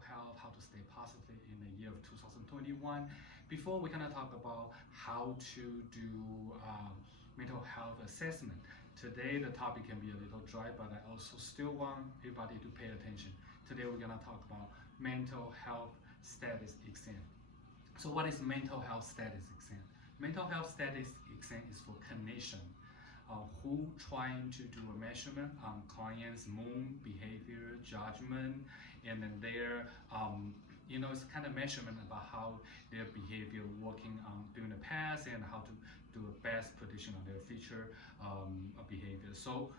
mental health, how to stay positive in the year of 2021. Before we're gonna talk about how to do mental health assessment. Today the topic can be a little dry, but I also still want everybody to pay attention. Today we're gonna talk about mental health status exam. So what is mental health status exam? Mental health status exam is for clinicians who trying to do a measurement on clients' mood, behavior, judgment, and then their, it's kind of measurement about how their behavior working during the past and how to do a best prediction on their future behavior. So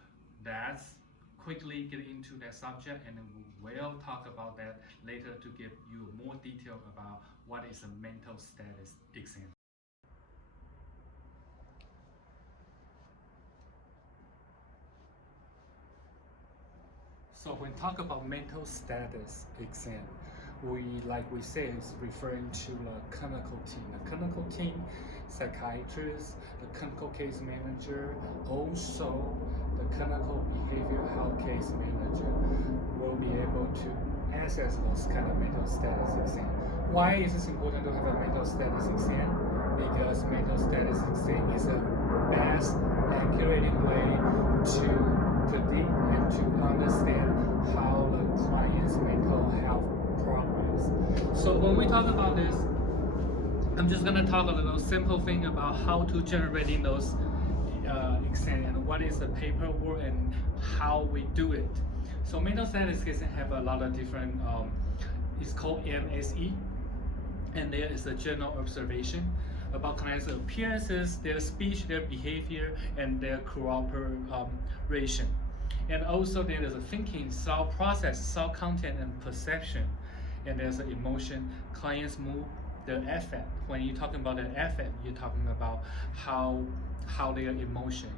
that's quickly get into that subject, and then we will talk about that later to give you more detail about what is a mental status exam. So when talk about mental status exam, like we say, is referring to the clinical team. The clinical team, psychiatrist, the clinical case manager, also the clinical behavioral health case manager will be able to access those kind of mental status exam. Why is it important to have a mental status exam? Because mental status exam is the best, accurate way to predict and to understand how the client's mental health progress. So when we talk about this, I'm just going to talk a little simple thing about how to generating those exam and what is the paperwork and how we do it. So mental status exam have a lot of different, it's called MSE, and there is a general observation about clients' appearances, their speech, their behavior, and their cooperation. And also there is a thinking, thought process, thought content, and perception. And there's an emotion, client's mood, the affect. When you're talking about the affect, you're talking about how their emotion,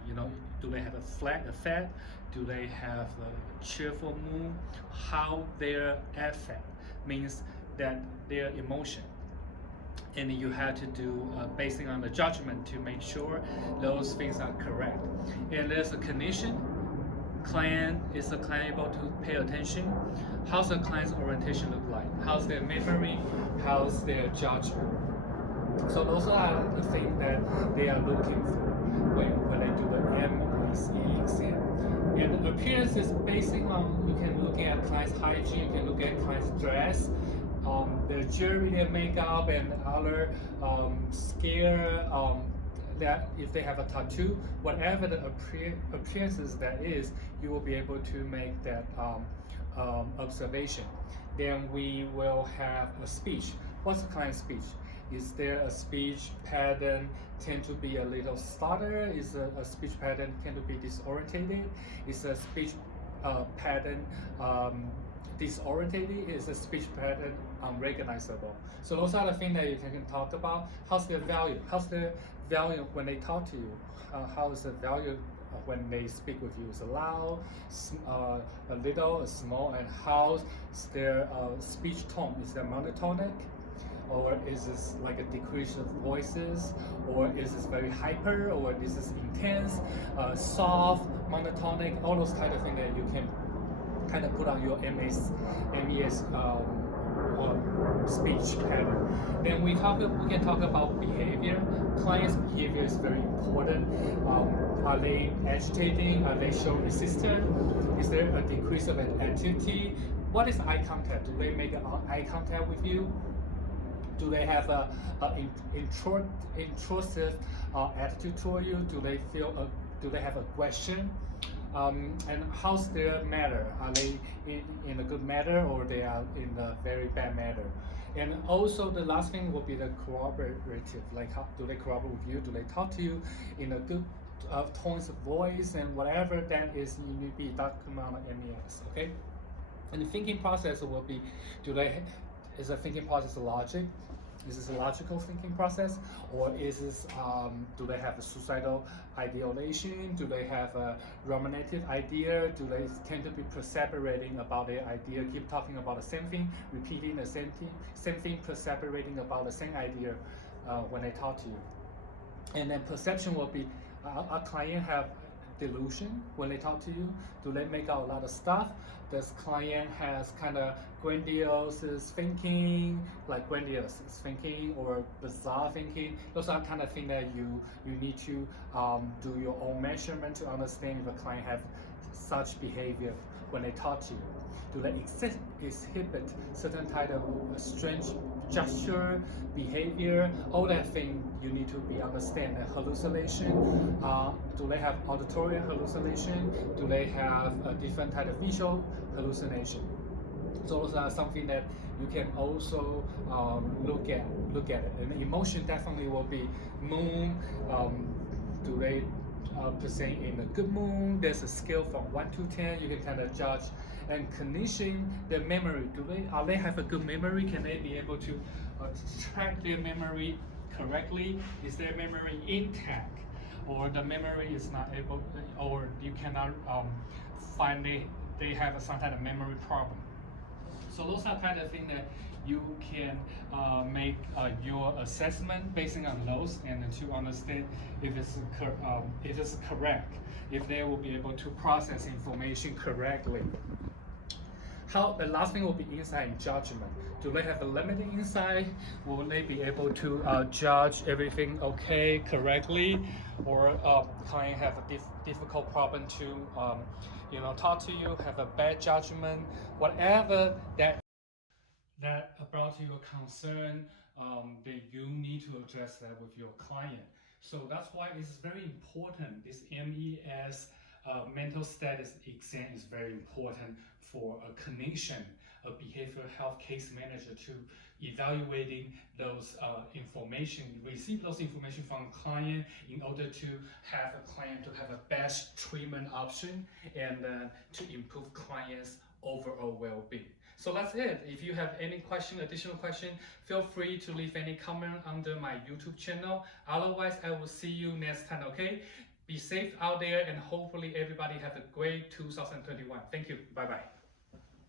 do they have a flat affect? Do they have a cheerful mood? How their affect means that their emotion. And you have to do basing on the judgment to make sure those things are correct. And there's a condition. Is the client able to pay attention? How's the client's orientation look like? How's their memory? How's their judgment? So those are the things that they are looking for when they do the MSE exam. And the appearance is basing on, you can look at client's hygiene, you can look at client's dress, their jewelry, their makeup, and other scare, that if they have a tattoo, whatever the appearances that is, you will be able to make that observation. Then we will have a speech. What's the client's speech? Is there a speech pattern tend to be a little stutter? Is a speech pattern tend to be disorientated? Is a speech pattern disorientated? Is a speech pattern unrecognizable? So those are the things that you can talk about. How's their value? How's their value when they talk to you? How is the value when they speak with you? Is it loud, a little, a small, and how's their speech tone? Is it monotonic? Or is this like a decrease of voices? Or is this very hyper? Or is this intense, soft, monotonic? All those kind of things that you can kind of put on your MES speech pattern. Then we can talk about behavior. Clients' behavior is very important. Are they agitating? Are they showing resistance? Is there a decrease of an activity? What is eye contact? Do they make eye contact with you? Do they have a intrusive attitude toward you? Do they have aggression? And how's their manner? Are they in a good manner, or they are in a very bad manner? And also the last thing will be the cooperative, like how do they cooperate with you? Do they talk to you in a good tones of voice, and whatever that is, you need to be documented on MES, okay? And the thinking process will be, is the thinking process logic? Is this a logical thinking process, or is this do they have a suicidal ideation? Do they have a ruminative idea? Do they tend to be perseverating about their idea, keep talking about the same thing, repeating the same thing, perseverating about the same idea when they talk to you? And then perception will be, our client have delusion when they talk to you? Do they make out a lot of stuff? This client has kind of grandiose thinking, like grandiose thinking or bizarre thinking. Those are kind of things that you need to do your own measurement to understand if a client have such behavior when they talk to you. Do they exhibit certain type of strange gesture, behavior, all that thing you need to be understand. The hallucination, do they have auditory hallucination? Do they have a different type of visual hallucination? So those are something that you can also look at it. And the emotion definitely will be mood. Do they present in a good mood? There's a scale from 1 to 10. You can kind of judge. And clinician, their memory. Are they have a good memory? Can they be able to track their memory correctly? Is their memory intact, or the memory is not able, or you cannot find they have some kind of memory problem? So those are kind of things that you can make your assessment based on those, and to understand if it's correct, if they will be able to process information correctly. The last thing will be insight and judgment. Do they have a limited insight? Will they be able to judge everything okay, correctly? Or client have a difficult problem to talk to you, have a bad judgment, whatever that about your concern, that you need to address that with your client. So that's why it's very important. This MES mental status exam is very important for a clinician, a behavioral health case manager, to evaluating those receive those information from client in order to have a client to have a best treatment option, and to improve clients' overall well-being. So that's it. If you have any additional question, feel free to leave any comment under my YouTube channel. Otherwise, I will see you next time, okay? Be safe out there, and hopefully everybody have a great 2021. Thank you. Bye-bye.